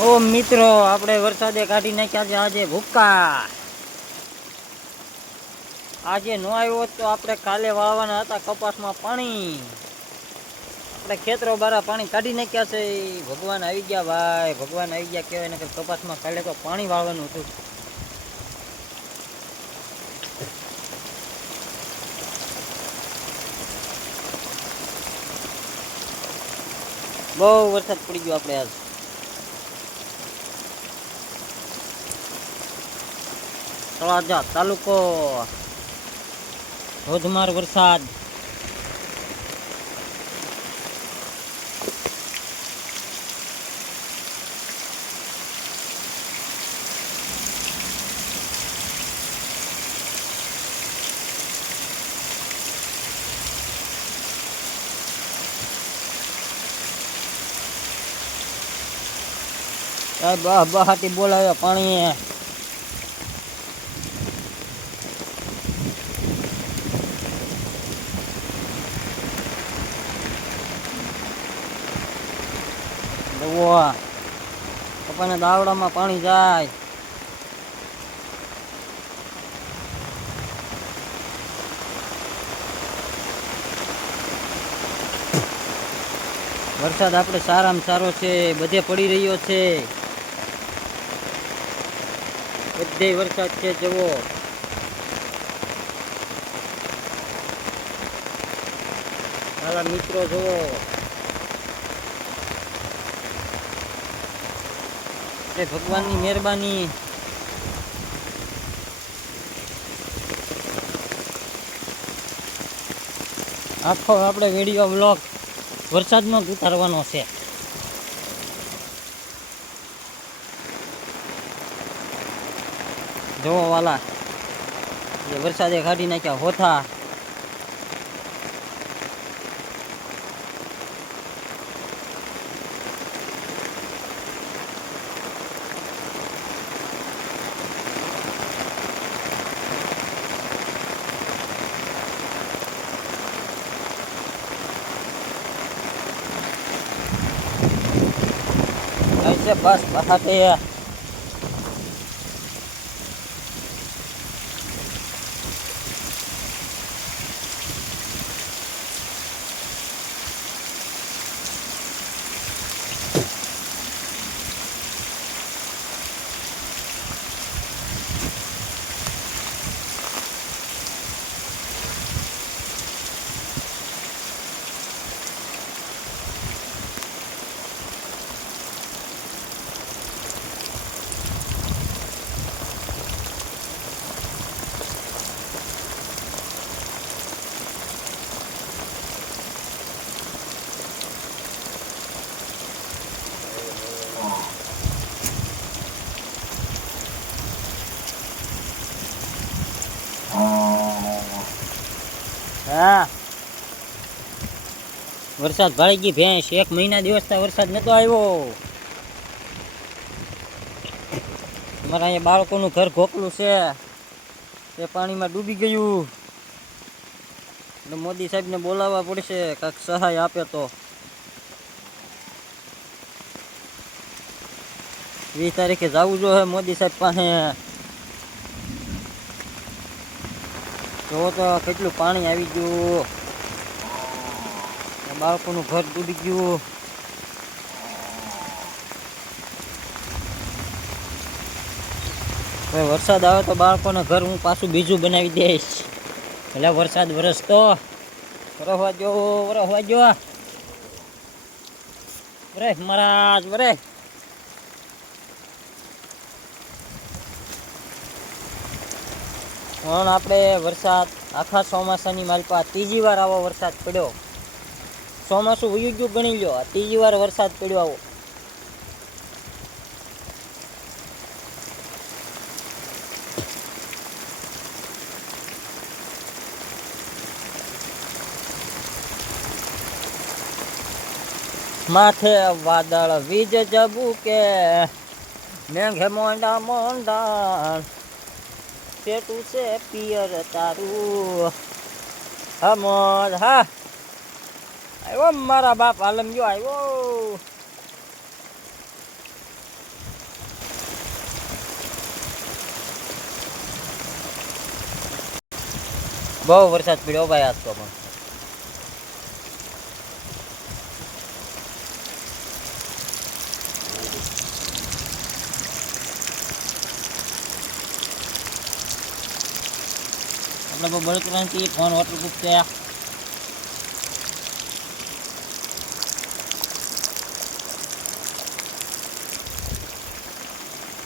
ઓ મિત્રો, આપણે વરસાદે કાઢી નાખ્યા છે આજે ભૂક્કા. આજે નો આવ્યો તો આપણે કાલે વાવવાના હતા કપાસમાં પાણી. આપણે ખેતરો બારા પાણી કાઢી નાખ્યા છે. ભગવાન આવી ગયા ભાઈ, ભગવાન આવી ગયા કહેવાય ને કપાસમાં કાલે તો પાણી વાવવાનું હતું. બહુ વરસાદ પડી ગયો આપણે આજ. તળાજા તાલુકો ધોધમાર વરસાદ બહ બહાટી બોલાવે પાણી પપ્પાના દાવડામાં પાણી જાય. વરસાદ આપણે સારામાં સારો છે, બધે પડી રહ્યો છે. બધે વરસાદ છે જવો મારા મિત્રો, જુઓ. એ ભગવાનની મહેરબાની. આખો આપણે વીડિયો બ્લોક વરસાદનો જ ઉતારવાનો છે. જોવો વાલા વરસાદે કાઢી નાખ્યા હોથા. ऐसे बस बहाते हैं હા. વરસાદ ભાળી ગઈ ભેંસ. એક મહિના દિવસથી વરસાદ નતો આવ્યો. અમારા અહીંયા બાળકોનું ઘર ઘોકલું છે. તે પાણીમાં ડૂબી ગયું. એટલે મોદી સાહેબને બોલાવવા પડશે કાંઈક સહાય આપે તો. વીસ તારીખે જવું જોઈએ મોદી સાહેબ પાસે. જો તો કેટલું પાણી આવી ગયું. બાળકોનું ઘર ડૂબી ગયું. હવે વરસાદ આવે તો બાળકોના ઘર હું પાછું બીજું બનાવી દઈશ. એટલે વરસાદ વરસતો વરસવા જો વરસવા જો. વરે મહારાજ વરે પણ આપણે વરસાદ, આખા ચોમાસાની મારી પાસે ત્રીજી વાર આવો વરસાદ પડ્યો. ચોમાસું વયું ગયું ગણી લો આ ત્રીજી વાર વરસાદ પડ્યો આવો. માથે વાદળ વીજ જબુકે મેઘે મોંડા મોંડા પેટું છે, પિયર તારું. હમર હા. આવ્યો મારા બાપ આલમ ગયો આવ્યો બહુ વરસાદ પડ્યો ભાઈ આજ તો પણ. આપણે બળતરાથી ફોન વોટરપ્રૂફ છે.